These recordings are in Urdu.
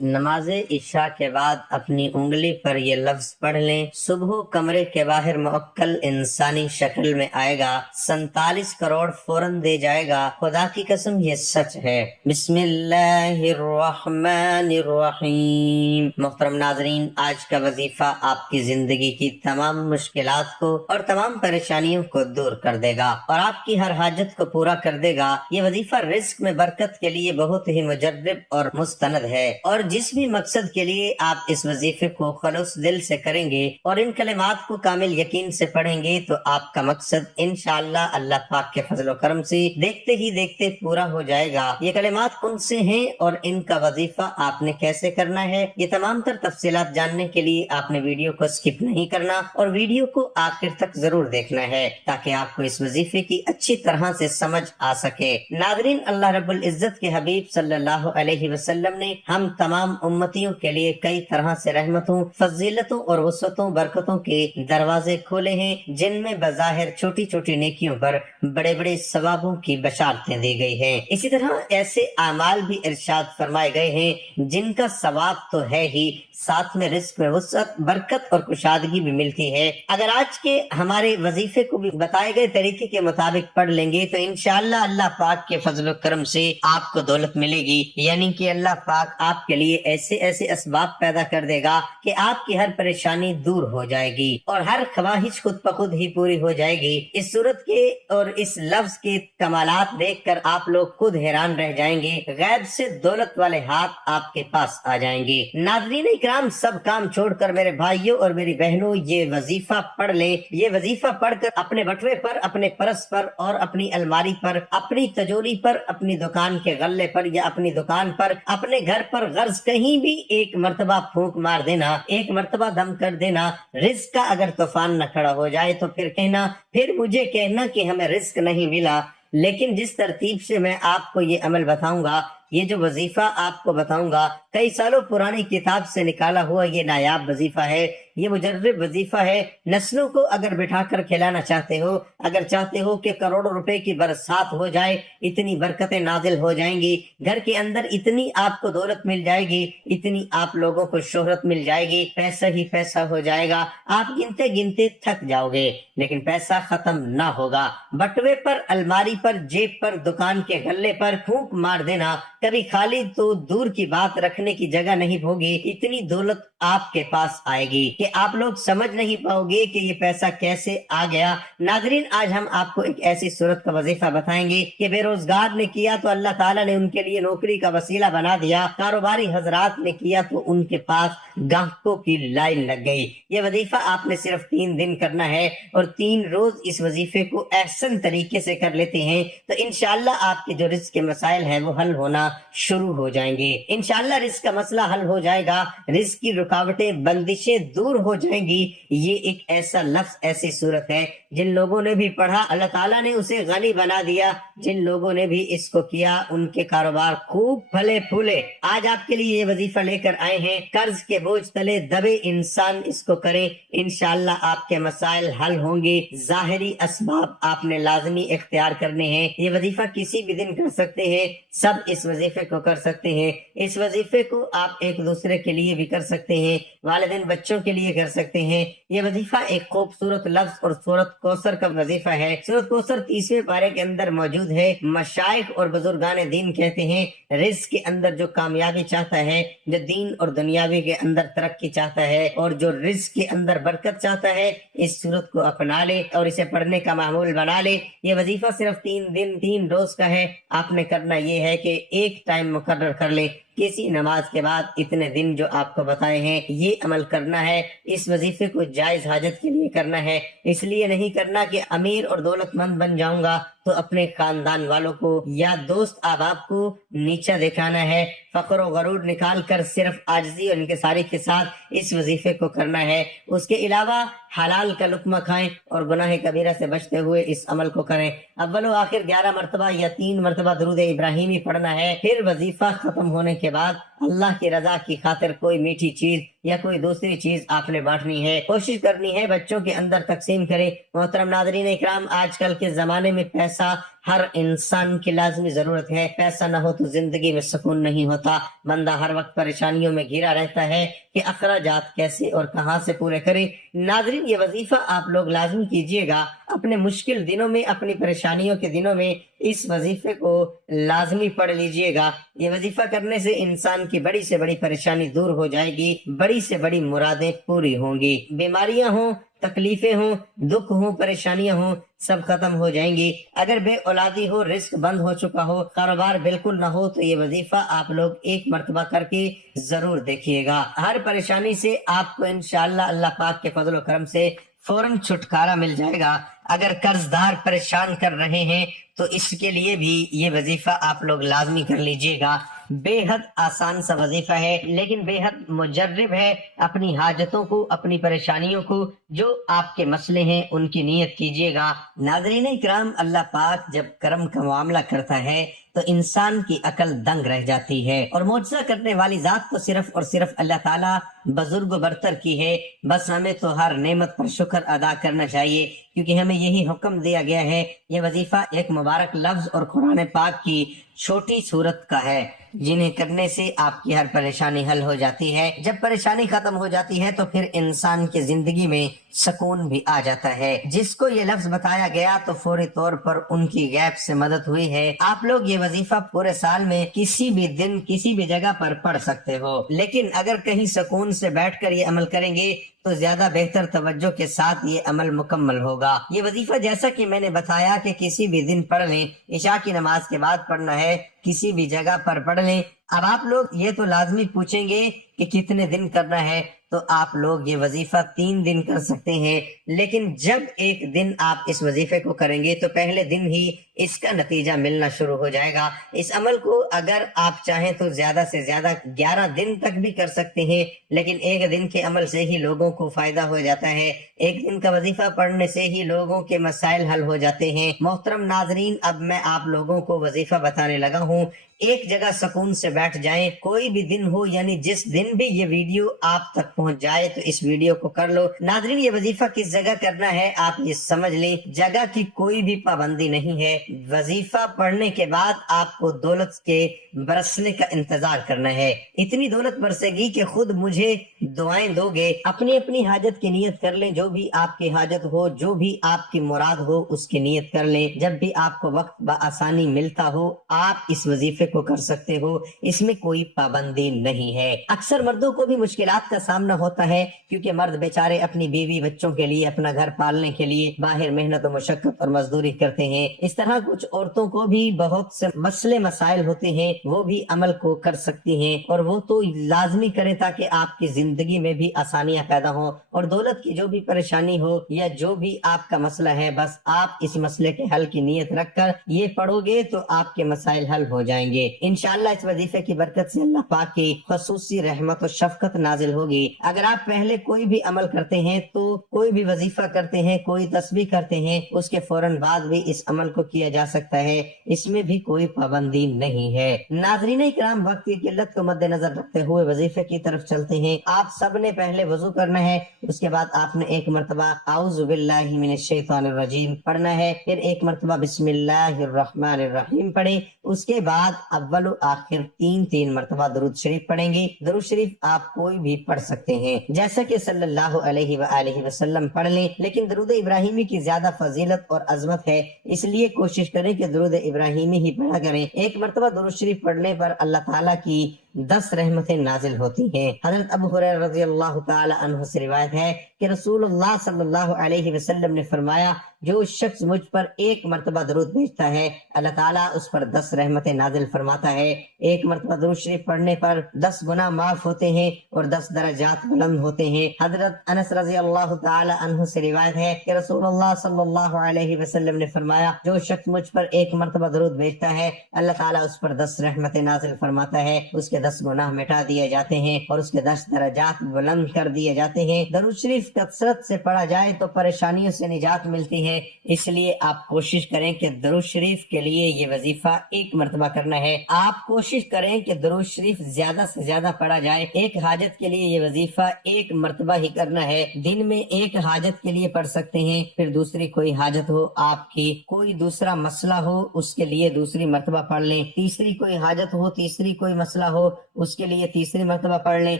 نماز عشاء کے بعد اپنی انگلی پر یہ لفظ پڑھ لیں، صبح کمرے کے باہر موکل انسانی شکل میں آئے گا، 47 کروڑ فوراً دے جائے گا، خدا کی قسم یہ سچ ہے۔ بسم اللہ الرحمن الرحیم۔ محترم ناظرین، آج کا وظیفہ آپ کی زندگی کی تمام مشکلات کو اور تمام پریشانیوں کو دور کر دے گا اور آپ کی ہر حاجت کو پورا کر دے گا۔ یہ وظیفہ رزق میں برکت کے لیے بہت ہی مجرب اور مستند ہے، اور جس بھی مقصد کے لیے آپ اس وظیفے کو خلوص دل سے کریں گے اور ان کلمات کو کامل یقین سے پڑھیں گے تو آپ کا مقصد انشاءاللہ اللہ پاک کے فضل و کرم سے دیکھتے ہی دیکھتے پورا ہو جائے گا۔ یہ کلمات کون سے ہیں اور ان کا وظیفہ آپ نے کیسے کرنا ہے، یہ تمام تر تفصیلات جاننے کے لیے آپ نے ویڈیو کو سکپ نہیں کرنا اور ویڈیو کو آخر تک ضرور دیکھنا ہے تاکہ آپ کو اس وظیفے کی اچھی طرح سے سمجھ آ سکے۔ ناظرین، اللہ رب العزت کے حبیب صلی اللہ علیہ وسلم نے ہم تمام امتیوں کے لیے کئی طرح سے رحمتوں، فضیلتوں اور وسعتوں، برکتوں کے دروازے کھولے ہیں، جن میں بظاہر چھوٹی چھوٹی نیکیوں پر بڑے بڑے ثوابوں کی بشارتیں دی گئی ہیں۔ اسی طرح ایسے اعمال بھی ارشاد فرمائے گئے ہیں جن کا ثواب تو ہے ہی، ساتھ میں رزق میں وسعت، برکت اور کشادگی بھی ملتی ہے۔ اگر آج کے ہمارے وظیفے کو بھی بتائے گئے طریقے کے مطابق پڑھ لیں گے تو انشاءاللہ اللہ پاک کے فضل و کرم سے آپ کو دولت ملے گی، یعنی کہ اللہ پاک آپ کے لیے ایسے ایسے اسباب پیدا کر دے گا کہ آپ کی ہر پریشانی دور ہو جائے گی اور ہر خواہش خود بخود ہی پوری ہو جائے گی۔ اس صورت کے اور اس لفظ کے کمالات دیکھ کر آپ لوگ خود حیران رہ جائیں گے، غیب سے دولت والے ہاتھ آپ کے پاس آ جائیں گے۔ ناظرین اکرام، سب کام چھوڑ کر میرے بھائیوں اور میری بہنوں یہ وظیفہ پڑھ لیں۔ یہ وظیفہ پڑھ کر اپنے بٹوے پر، اپنے پرس پر اور اپنی الماری پر، اپنی تجوری پر، اپنی دکان کے غلے پر یا اپنی دکان پر، اپنے گھر پر، غرض کہیں بھی ایک مرتبہ پھونک مار دینا، ایک مرتبہ دم کر دینا۔ رزق کا اگر طوفان نہ کھڑا ہو جائے تو پھر مجھے کہنا کہ ہمیں رزق نہیں ملا، لیکن جس ترتیب سے میں آپ کو یہ عمل بتاؤں گا، یہ جو وظیفہ آپ کو بتاؤں گا، کئی سالوں پرانی کتاب سے نکالا ہوا یہ نایاب وظیفہ ہے، یہ مجرب وظیفہ ہے۔ نسلوں کو اگر بٹھا کر کھلانا چاہتے ہو، اگر چاہتے ہو کہ کروڑوں روپے کی برسات ہو جائے، اتنی برکتیں نازل ہو جائیں گی، گھر کے اندر اتنی آپ کو دولت مل جائے گی، اتنی آپ لوگوں کو شہرت مل جائے گی، پیسہ ہی پیسہ ہو جائے گا، آپ گنتے گنتے تھک جاؤ گے لیکن پیسہ ختم نہ ہوگا۔ بٹوے پر، الماری پر، جیب پر، دکان کے غلے پر پھونک مار دینا، کبھی خالی تو دور کی بات رکھنے کی جگہ نہیں ہوگی، اتنی دولت آپ کے پاس آئے گی کہ آپ لوگ سمجھ نہیں پاؤ گے کہ یہ پیسہ کیسے آ گیا۔ ناظرین، آج ہم آپ کو ایک ایسی صورت کا وظیفہ بتائیں گے کہ بے روزگار نے کیا تو اللہ تعالیٰ نے ان کے لیے نوکری کا وسیلہ بنا دیا، کاروباری حضرات نے کیا تو ان کے پاس گاہکوں کی لائن لگ گئی۔ یہ وظیفہ آپ نے صرف 3 دن کرنا ہے اور 3 روز اس وظیفے کو احسن طریقے سے کر لیتے ہیں تو انشاءاللہ آپ کے جو رزق کے مسائل ہیں وہ حل ہونا شروع ہو جائیں گے۔ انشاءاللہ رزق کا مسئلہ حل ہو جائے گا، رزق کی رکاوٹیں، بندشیں دور ہو جائیں گی۔ یہ ایک ایسا لفظ، ایسی صورت ہے جن لوگوں نے بھی پڑھا اللہ تعالیٰ نے اسے غنی بنا دیا، جن لوگوں نے بھی اس کو کیا ان کے کاروبار خوب پھلے پھولے۔ آج آپ کے لیے یہ وظیفہ لے کر آئے ہیں، قرض کے بوجھ تلے دبے انسان اس کو کریں، انشاءاللہ آپ کے مسائل حل ہوں گے۔ ظاہری اسباب آپ نے لازمی اختیار کرنے ہیں۔ یہ وظیفہ کسی بھی دن کر سکتے ہیں، سب اس وظیفے کو کر سکتے ہیں۔ اس وظیفے کو آپ ایک دوسرے کے لیے بھی کر سکتے ہیں، والدین بچوں کے لیے کر سکتے ہیں۔ یہ وظیفہ ایک خوبصورت لفظ اور سورۃ کوثر کا وظیفہ ہے۔ سورۃ کوثر 30ویں پارے کے اندر موجود ہے۔ مشائخ اور بزرگان دین کہتے ہیں رزق کے اندر جو کامیابی چاہتا ہے، جو دین اور دنیاوی کے اندر ترقی چاہتا ہے اور جو رزق کے اندر برکت چاہتا ہے، اس صورت کو اپنا لے اور اسے پڑھنے کا معمول بنا لے۔ یہ وظیفہ صرف 3 دن 3 روز کا ہے۔ آپ نے کرنا یہ ہے کہ ایک ٹائم مقرر کر لیں، کسی نماز کے بعد اتنے دن جو آپ کو بتائے ہیں یہ عمل کرنا ہے۔ اس وظیفے کو جائز حاجت کے لیے کرنا ہے، اس لیے نہیں کرنا کہ امیر اور دولت مند بن جاؤں گا تو اپنے خاندان والوں کو یا دوست احباب کو نیچا دکھانا ہے۔ فخر و غرور نکال کر صرف عاجزی اور انکساری کے ساتھ اس وظیفے کو کرنا ہے۔ اس کے علاوہ حلال کا لقمہ کھائیں اور گناہ کبیرہ سے بچتے ہوئے اس عمل کو کریں۔ اول و آخر 11 مرتبہ یا 3 مرتبہ درود ابراہیمی پڑھنا ہے۔ پھر وظیفہ ختم ہونے کے بعد اللہ کی رضا کی خاطر کوئی میٹھی چیز یا کوئی دوسری چیز آپ نے بانٹنی ہے، کوشش کرنی ہے بچوں کے اندر تقسیم کریں۔ محترم ناظرین اکرام، آج کل کے زمانے میں پیسہ ہر انسان کی لازمی ضرورت ہے۔ پیسہ نہ ہو تو زندگی میں سکون نہیں ہوتا، بندہ ہر وقت پریشانیوں میں گھرا رہتا ہے کہ اخراجات کیسے اور کہاں سے پورے کرے۔ ناظرین، یہ وظیفہ آپ لوگ لازمی کیجئے گا اپنے مشکل دنوں میں، اپنی پریشانیوں کے دنوں میں اس وظیفے کو لازمی پڑھ لیجئے گا۔ یہ وظیفہ کرنے سے انسان کی بڑی سے بڑی پریشانی دور ہو جائے گی، بڑی سے بڑی مرادیں پوری ہوں گی، بیماریاں ہوں، تکلیفیں ہوں، دکھ ہوں، پریشانیاں ہوں، سب ختم ہو جائیں گی۔ اگر بے اولادی ہو، رزق بند ہو چکا ہو، کاروبار بالکل نہ ہو، تو یہ وظیفہ آپ لوگ ایک مرتبہ کر کے ضرور دیکھیے گا۔ ہر پریشانی سے آپ کو انشاءاللہ اللہ پاک کے فضل و کرم سے فوراً چھٹکارا مل جائے گا۔ اگر قرض دار پریشان کر رہے ہیں تو اس کے لیے بھی یہ وظیفہ آپ لوگ لازمی کر لیجئے گا۔ بے حد آسان سا وظیفہ ہے لیکن بے حد مجرب ہے۔ اپنی حاجتوں کو، اپنی پریشانیوں کو، جو آپ کے مسئلے ہیں ان کی نیت کیجئے گا۔ ناظرین اکرام، اللہ پاک جب کرم کا معاملہ کرتا ہے تو انسان کی عقل دنگ رہ جاتی ہے، اور معجزہ کرنے والی ذات تو صرف اور صرف اللہ تعالیٰ بزرگ و برتر کی ہے۔ بس ہمیں تو ہر نعمت پر شکر ادا کرنا چاہیے، کیونکہ ہمیں یہی حکم دیا گیا ہے۔ یہ وظیفہ ایک مبارک لفظ اور قرآن پاک کی چھوٹی صورت کا ہے، جنہیں کرنے سے آپ کی ہر پریشانی حل ہو جاتی ہے۔ جب پریشانی ختم ہو جاتی ہے تو پھر انسان کی زندگی میں سکون بھی آ جاتا ہے۔ جس کو یہ لفظ بتایا گیا تو فوری طور پر ان کی غیب سے مدد ہوئی ہے۔ آپ لوگ یہ وظیفہ پورے سال میں کسی بھی دن، کسی بھی جگہ پر پڑھ سکتے ہو، لیکن اگر کہیں سکون سے بیٹھ کر یہ عمل کریں گے تو زیادہ بہتر توجہ کے ساتھ یہ عمل مکمل ہوگا۔ یہ وظیفہ جیسا کہ میں نے بتایا کہ کسی بھی دن پڑھ لیں، عشاء کی نماز کے بعد پڑھنا ہے، کسی بھی جگہ پر پڑھ لیں۔ اب آپ لوگ یہ تو لازمی پوچھیں گے کہ کتنے دن کرنا ہے، تو آپ لوگ یہ وظیفہ 3 دن کر سکتے ہیں، لیکن جب ایک دن آپ اس وظیفے کو کریں گے تو پہلے دن ہی اس کا نتیجہ ملنا شروع ہو جائے گا۔ اس عمل کو اگر آپ چاہیں تو زیادہ سے زیادہ 11 دن تک بھی کر سکتے ہیں، لیکن ایک دن کے عمل سے ہی لوگوں کو فائدہ ہو جاتا ہے، ایک دن کا وظیفہ پڑھنے سے ہی لوگوں کے مسائل حل ہو جاتے ہیں۔ محترم ناظرین، اب میں آپ لوگوں کو وظیفہ بتانے لگا ہوں۔ ایک جگہ سکون سے بیٹھ جائیں، کوئی بھی دن ہو، یعنی جس دن بھی یہ ویڈیو آپ تک پہنچ جائے تو اس ویڈیو کو کر لو۔ ناظرین، یہ وظیفہ کس جگہ کرنا ہے آپ یہ سمجھ لیں، جگہ کی کوئی بھی پابندی نہیں ہے۔ وظیفہ پڑھنے کے بعد آپ کو دولت کے برسنے کا انتظار کرنا ہے۔ اتنی دولت برسے گی کہ خود مجھے دعائیں دو گے۔ اپنی اپنی حاجت کی نیت کر لیں، جو بھی آپ کی حاجت ہو، جو بھی آپ کی مراد ہو اس کی نیت کر لیں۔ جب بھی آپ کو وقت بآسانی ملتا ہو آپ اس وظیفے کو کر سکتے ہو، اس میں کوئی پابندی نہیں ہے۔ اکثر مردوں کو بھی مشکلات کا سامنا ہوتا ہے، کیونکہ مرد بیچارے اپنی بیوی بچوں کے لیے، اپنا گھر پالنے کے لیے باہر محنت و مشقت اور مزدوری کرتے ہیں۔ اس طرح کچھ عورتوں کو بھی بہت سے مسئلے مسائل ہوتے ہیں، وہ بھی عمل کو کر سکتی ہیں، اور وہ تو لازمی کریں تاکہ آپ کی زندگی میں بھی آسانیاں پیدا ہوں، اور دولت کی جو بھی پریشانی ہو یا جو بھی آپ کا مسئلہ ہے، بس آپ اس مسئلے کے حل کی نیت رکھ کر یہ پڑھو گے تو آپ کے مسائل حل ہو جائیں گے۔ انشاءاللہ اس وظیفے کی برکت سے اللہ پاک کی خصوصی رحمت و شفقت نازل ہوگی۔ اگر آپ پہلے کوئی بھی عمل کرتے ہیں، تو کوئی بھی وظیفہ کرتے ہیں، کوئی تسبیح کرتے ہیں، اس کے فوراً بعد بھی اس عمل کو کیا جا سکتا ہے، اس میں بھی کوئی پابندی نہیں ہے۔ ناظرین اکرام، وقت کی قلت کو مد نظر رکھتے ہوئے وظیفے کی طرف چلتے ہیں۔ آپ سب نے پہلے وضو کرنا ہے، اس کے بعد آپ نے ایک مرتبہ اعوذ باللہ من الشیطان الرجیم پڑھنا ہے، پھر ایک مرتبہ بسم اللہ الرحمن الرحیم پڑھیں، اس کے بعد اول و آخر 3 مرتبہ درود شریف پڑھیں گے۔ درود شریف آپ کوئی بھی پڑھ سکتے ہیں، جیسا کہ صلی اللہ علیہ وآلہ وسلم پڑھ لیں، لیکن درود ابراہیمی کی زیادہ فضیلت اور عظمت ہے، اس لیے کوشش کریں کہ درود ابراہیمی ہی پڑھا کریں۔ ایک مرتبہ درود شریف پڑھنے پر اللہ تعالیٰ کی 10 رحمتیں نازل ہوتی ہیں۔ حضرت ابو ہریرہ رضی اللہ تعالی عنہ سے روایت ہے کہ رسول اللہ صلی اللہ علیہ وسلم نے فرمایا، جو شخص مجھ پر 1 مرتبہ درود بھیجتا ہے اللہ تعالیٰ اس پر 10 رحمتیں نازل فرماتا ہے۔ ایک مرتبہ درود شریف پڑھنے پر 10 گناہ معاف ہوتے ہیں اور 10 درجات بلند ہوتے ہیں۔ حضرت انس رضی اللہ تعالی عنہ سے روایت ہے کہ رسول اللہ صلی اللہ علیہ وسلم نے فرمایا، جو شخص مجھ پر 1 مرتبہ درود بھیجتا ہے اللہ تعالیٰ اس پر 10 رحمتیں نازل فرماتا ہے۔ اس کے 10 گناہ مٹا دیے جاتے ہیں اور اس کے 10 درجات بلند کر دیے جاتے ہیں۔ درود شریف کثرت سے پڑھا جائے تو پریشانیوں سے نجات ملتی ہے، اس لیے آپ کوشش کریں کہ درود شریف کے لیے یہ وظیفہ 1 مرتبہ کرنا ہے۔ آپ کوشش کریں کہ درود شریف زیادہ سے زیادہ پڑھا جائے۔ ایک حاجت کے لیے یہ وظیفہ 1 مرتبہ ہی کرنا ہے۔ دن میں 1 حاجت کے لیے پڑھ سکتے ہیں، پھر دوسری کوئی حاجت ہو آپ کی، کوئی دوسرا مسئلہ ہو اس کے لیے دوسری مرتبہ پڑھ لیں، تیسری کوئی حاجت ہو، تیسری کوئی مسئلہ ہو اس کے لیے تیسری مرتبہ پڑھ لیں۔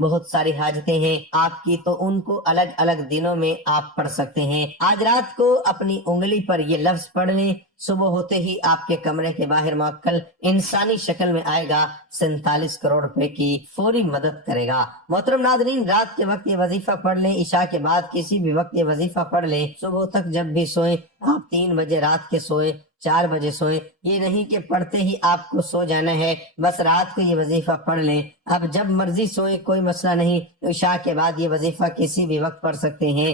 بہت ساری حاجتیں ہیں آپ کی تو ان کو الگ الگ دنوں میں آپ پڑھ سکتے ہیں۔ آج رات کو اپنی انگلی پر یہ لفظ پڑھ لیں، صبح ہوتے ہی آپ کے کمرے کے باہر موکل انسانی شکل میں آئے گا، 47 کروڑ روپے کی فوری مدد کرے گا۔ محترم ناظرین، رات کے وقت یہ وظیفہ پڑھ لیں، عشاء کے بعد کسی بھی وقت یہ وظیفہ پڑھ لیں، صبح تک جب بھی سوئیں، آپ 3 بجے رات کے سوئیں، 4 بجے سوئیں، یہ نہیں کہ پڑھتے ہی آپ کو سو جانا ہے، بس رات کو یہ وظیفہ پڑھ لیں۔ اب جب مرضی سوئیں، کوئی مسئلہ نہیں، عشاء کے بعد یہ وظیفہ کسی بھی وقت پڑھ سکتے ہیں۔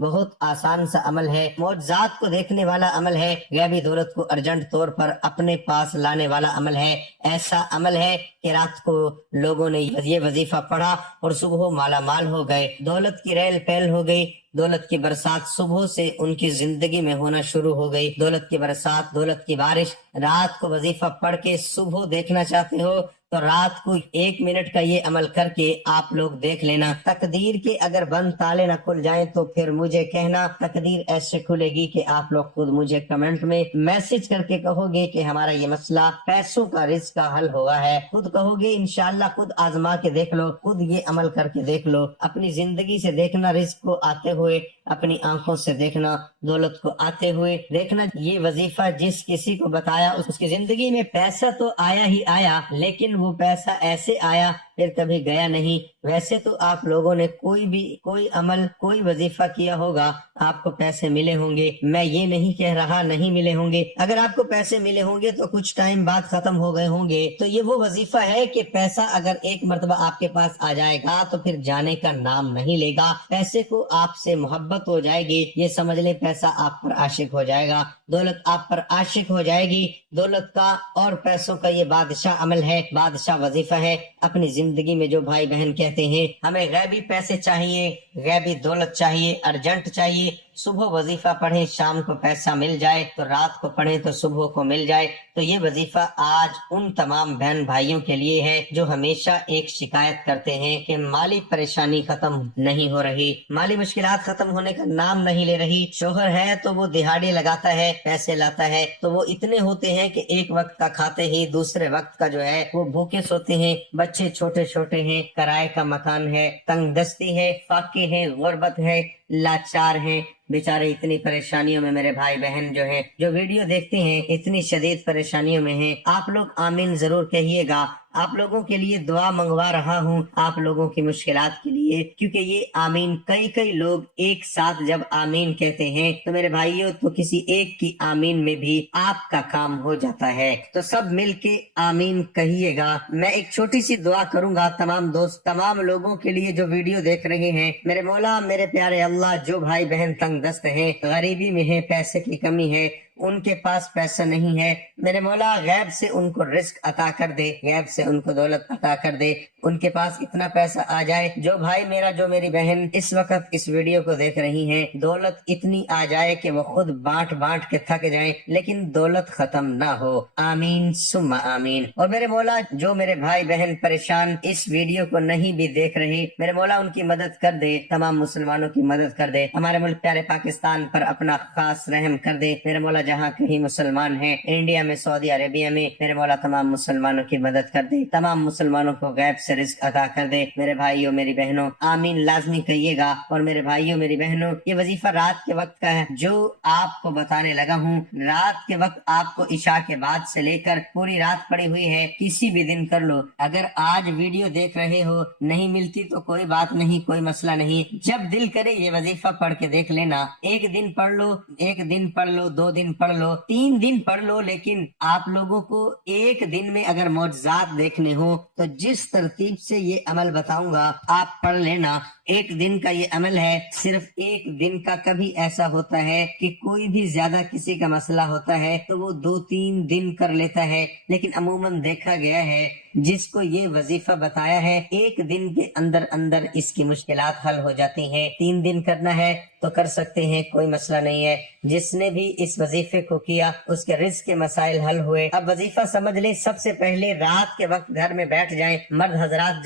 بہت آسان سا عمل ہے، معجزات کو دیکھنے والا عمل ہے، غیبی دولت کو ارجنٹ طور پر اپنے پاس لانے والا عمل ہے۔ ایسا عمل ہے کہ رات کو لوگوں نے یہ وظیفہ پڑھا اور صبح مالا مال ہو گئے، دولت کی ریل پیل ہو گئی، دولت کی برسات صبح سے ان کی زندگی میں ہونا شروع ہو گئی۔ دولت کی برسات، دولت کی بارش رات کو وظیفہ پڑھ کے صبح دیکھنا چاہتے ہو تو رات کو 1 منٹ کا یہ عمل کر کے آپ لوگ دیکھ لینا۔ تقدیر کے اگر بند تالے نہ کھل جائیں تو پھر مجھے کہنا، تقدیر ایسے کھلے گی کہ آپ لوگ خود مجھے کمنٹ میں میسج کر کے کہو گے کہ ہمارا یہ مسئلہ پیسوں کا رزق کا حل ہوا ہے، خود کہو گے انشاءاللہ، خود آزما کے دیکھ لو، خود یہ عمل کر کے دیکھ لو، اپنی زندگی سے دیکھنا رزق کو آتے ہوئے، اپنی آنکھوں سے دیکھنا دولت کو آتے ہوئے، دیکھنا یہ وظیفہ جس کسی کو بتایا اس کی زندگی میں پیسہ تو آیا ہی آیا، لیکن وہ پیسہ ایسے آیا پھر کبھی گیا نہیں۔ ویسے تو آپ لوگوں نے کوئی عمل، کوئی وظیفہ کیا ہوگا، آپ کو پیسے ملے ہوں گے، میں یہ نہیں کہہ رہا نہیں ملے ہوں گے، اگر آپ کو پیسے ملے ہوں گے تو کچھ ٹائم بعد ختم ہو گئے ہوں گے، تو یہ وہ وظیفہ ہے کہ پیسہ اگر 1 مرتبہ آپ کے پاس آ جائے گا تو پھر جانے کا نام نہیں لے گا، پیسے کو آپ سے محبت ہو جائے گی، یہ سمجھ لیں پیسہ آپ پر عاشق ہو جائے گا، دولت آپ پر عاشق ہو جائے گی۔ دولت کا اور پیسوں کا یہ بادشاہ عمل ہے، بادشاہ وظیفہ ہے۔ اپنی زندگی میں جو بھائی بہن کہتے ہیں ہمیں غیبی پیسے چاہیے، غیبی دولت چاہیے، ارجنٹ چاہیے، صبح وظیفہ پڑھیں شام کو پیسہ مل جائے تو رات کو پڑھیں تو صبح کو مل جائے، تو یہ وظیفہ آج ان تمام بہن بھائیوں کے لیے ہے جو ہمیشہ ایک شکایت کرتے ہیں کہ مالی پریشانی ختم نہیں ہو رہی، مالی مشکلات ختم ہونے کا نام نہیں لے رہی، شوہر ہے تو وہ دہاڑی لگاتا ہے، پیسے لاتا ہے تو وہ اتنے ہوتے ہیں کہ ایک وقت کا کھاتے ہی دوسرے وقت کا جو ہے وہ بھوکے سوتے ہیں، بچے چھوٹے چھوٹے ہیں، کرائے کا مکان ہے، تنگ دستی ہے، فاقے ہیں، غربت ہے، لاچار ہیں، بیچارے اتنی پریشانیوں میں میرے بھائی بہن جو ہیں جو ویڈیو دیکھتے ہیں اتنی شدید پریشانیوں میں ہیں۔ آپ لوگ آمین ضرور کہیے گا، آپ لوگوں کے لیے دعا منگوا رہا ہوں، آپ لوگوں کی مشکلات کے لیے، کیونکہ یہ آمین کئی لوگ ایک ساتھ جب آمین کہتے ہیں تو میرے بھائیوں تو کسی ایک کی آمین میں بھی آپ کا کام ہو جاتا ہے، تو سب مل کے آمین کہیے گا۔ میں ایک چھوٹی سی دعا کروں گا تمام دوست، تمام لوگوں کے لیے جو ویڈیو دیکھ رہے ہیں، میرے مولا میرے پیارے اللہ، جو بھائی بہن تنگ دست ہیں، غریبی میں ہیں، پیسے کی کمی ہے، ان کے پاس پیسہ نہیں ہے، میرے مولا غیب سے ان کو رزق عطا کر دے، غیب سے ان کو دولت عطا کر دے، ان کے پاس اتنا پیسہ آ جائے، جو بھائی میرا، جو میری بہن اس وقت اس ویڈیو کو دیکھ رہی ہیں، دولت اتنی آ جائے کہ وہ خود بانٹ کے تھک جائیں لیکن دولت ختم نہ ہو، آمین ثم آمین۔ اور میرے مولا جو میرے بھائی بہن پریشان اس ویڈیو کو نہیں بھی دیکھ رہے، میرے مولا ان کی مدد کر دے، تمام مسلمانوں کی مدد کر دے، ہمارے ملک پیارے پاکستان پر اپنا خاص رحم کر دے، میرے مولا جہاں کہیں مسلمان ہیں، انڈیا میں، سعودی عربیہ میں، میرے مولا تمام مسلمانوں کی مدد کر دے، تمام مسلمانوں کو غیب سے رزق عطا کر دے، میرے بھائیوں میری بہنوں آمین لازمی کہیے گا۔ اور میرے بھائیوں میری بہنوں، یہ وظیفہ رات کے وقت کا ہے جو آپ کو بتانے لگا ہوں، رات کے وقت آپ کو عشاء کے بعد سے لے کر پوری رات پڑی ہوئی ہے، کسی بھی دن کر لو، اگر آج ویڈیو دیکھ رہے ہو نہیں ملتی تو کوئی بات نہیں، کوئی مسئلہ نہیں، جب دل کرے یہ وظیفہ پڑھ کے دیکھ لینا، 1 دن پڑھ لو، 1 دن پڑھ لو، 2 دن پڑھ لو، 3 دن پڑھ لو، لیکن آپ لوگوں کو 1 دن میں اگر معجزات دیکھنے ہو تو جس ترتیب سے یہ عمل بتاؤں گا آپ پڑھ لینا۔ 1 دن کا یہ عمل ہے، صرف 1 دن کا، کبھی ایسا ہوتا ہے کہ کوئی بھی زیادہ کسی کا مسئلہ ہوتا ہے تو وہ 2-3 دن کر لیتا ہے، لیکن عموماً دیکھا گیا ہے جس کو یہ وظیفہ بتایا ہے 1 دن کے اندر اندر اس کی مشکلات حل ہو جاتی ہیں. 3 دن کرنا ہے تو کر سکتے ہیں، کوئی مسئلہ نہیں ہے. جس نے بھی اس وظیفے کو کیا اس کے رزق کے مسائل حل ہوئے. اب وظیفہ سمجھ لیں، سب سے پہلے رات کے وقت گھر میں بیٹھ جائیں. مرد حضرات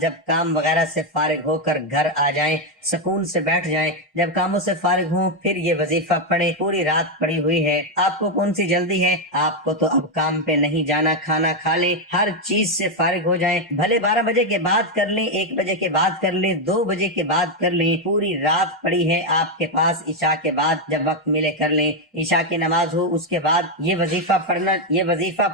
جب کام وغیرہ سے فارغ ہو کر گھر آ جائیں، سکون سے بیٹھ جائیں. جب کاموں سے فارغ ہوں پھر یہ وظیفہ پڑھیں. پوری رات پڑی ہوئی ہے، آپ کو کون سی جلدی ہے؟ آپ کو تو اب کام پہ نہیں جانا. کھانا کھا لیں، ہر چیز سے فارغ ہو جائیں. بھلے 12 بجے کے بعد کر لیں، 1 بجے کے بعد کر لیں، 2 بجے کے بعد کر لیں. پوری رات پڑی ہے آپ کے پاس، عشاء کے بعد جب وقت ملے کر لیں. عشاء کی نماز ہو اس کے بعد یہ وظیفہ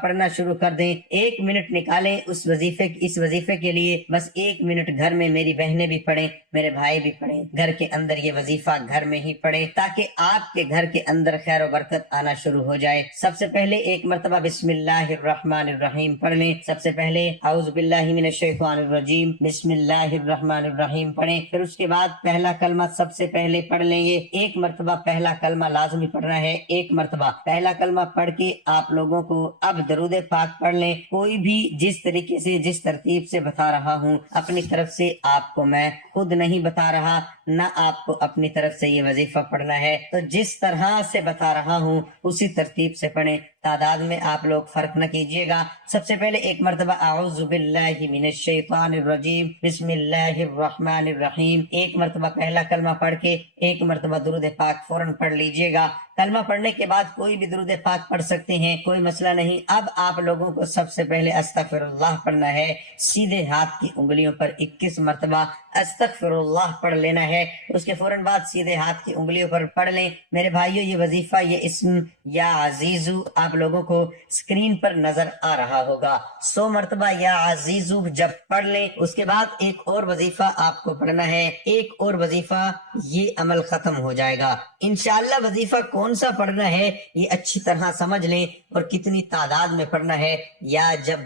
پڑھنا شروع کر دیں. 1 منٹ نکالیں اس وظیفے کے لیے. بس 1 منٹ گھر میں میری بہنیں بھی پڑھیں، میرے بھائی بھی پڑھیں. گھر کے اندر یہ وظیفہ گھر میں ہی پڑھیں تاکہ آپ کے گھر کے اندر خیر و برکت آنا شروع ہو جائے. سب سے پہلے 1 مرتبہ بسم اللہ الرحمن الرحیم پڑھ لیں. سب سے پہلے اعوذ باللہ من الشیطان الرجیم بسم اللہ الرحمن الرحیم پڑھیں. پھر اس کے بعد پہلا کلمہ سب سے پہلے پڑھ لیں. یہ 1 مرتبہ پہلا کلمہ لازمی پڑھنا ہے. 1 مرتبہ پہلا کلمہ پڑھ کے آپ لوگوں کو اب درود پاک پڑھ لیں. کوئی بھی جس طریقے سے جس ترتیب سے بتا رہا ہوں اپنی طرف سے آپ کو میں خود نہیں بتا رہا، نہ آپ کو اپنی طرف سے یہ وظیفہ پڑھنا ہے. تو جس طرح سے بتا رہا ہوں اسی ترتیب سے پڑھیں. تعداد میں آپ لوگ فرق نہ کیجیے گا. سب سے پہلے 1 مرتبہ اعوذ باللہ من الشیطان الرجیم بسم اللہ الرحمن الرحیم 1 مرتبہ پہلا کلمہ پڑھ کے 1 مرتبہ درود پاک فوراً پڑھ لیجیے گا. کلمہ پڑھنے کے بعد کوئی بھی درود پاک پڑھ سکتے ہیں، کوئی مسئلہ نہیں. اب آپ لوگوں کو سب سے پہلے استغفر اللہ پڑھنا ہے. سیدھے ہاتھ کی انگلیوں پر 21 مرتبہ استغفر اللہ پڑھ لینا ہے. اس کے فوراً بعد سیدھے ہاتھ کی انگلیوں پر پڑھ لیں. میرے بھائیوں، یہ وظیفہ، یہ اسم یا عزیزو آپ لوگوں کو اسکرین پر نظر آ رہا ہوگا. 100 مرتبہ یا عزیزو جب پڑھ لیں اس کے بعد ایک اور وظیفہ آپ کو پڑھنا ہے. ایک اور وظیفہ، یہ عمل ختم ہو جائے گا انشاءاللہ. وظیفہ کون سا پڑھنا ہے یہ اچھی طرح سمجھ لیں اور کتنی تعداد میں پڑھنا ہے. یا جب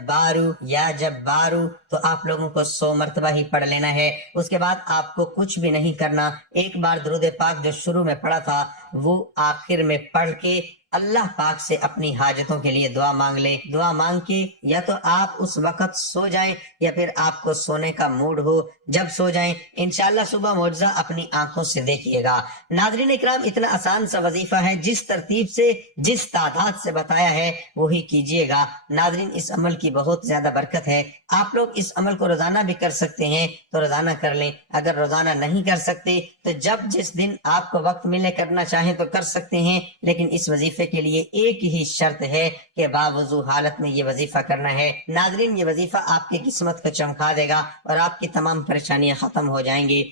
بارو تو آپ لوگوں کو 100 مرتبہ ہی پڑھ لینا ہے. اس کے بعد آپ کو کچھ بھی نہیں کرنا. ایک بار درود پاک جو شروع میں پڑھا تھا وہ آخر میں پڑھ کے اللہ پاک سے اپنی حاجتوں کے لیے دعا مانگ لیں. دعا مانگ کے یا تو آپ اس وقت سو جائیں یا پھر آپ کو سونے کا موڈ ہو جب سو جائیں. انشاءاللہ صبح معجزہ اپنی آنکھوں سے دیکھیے گا. ناظرین اکرام، اتنا آسان سا وظیفہ ہے. جس ترتیب سے جس تعداد سے بتایا ہے وہی کیجیے گا. ناظرین، اس عمل کی بہت زیادہ برکت ہے. آپ لوگ اس عمل کو روزانہ بھی کر سکتے ہیں تو روزانہ کر لیں. اگر روزانہ نہیں کر سکتے تو جس دن آپ کو وقت ملے کرنا چاہیں تو کر سکتے ہیں. لیکن اس وظیفے کے لیے ایک ہی شرط ہے کہ باوضو حالت میں یہ وظیفہ کرنا ہے. ناظرین، یہ وظیفہ آپ کی قسمت کو چمکا دے گا اور آپ کی تمام پریشانیاں ختم ہو جائیں گی.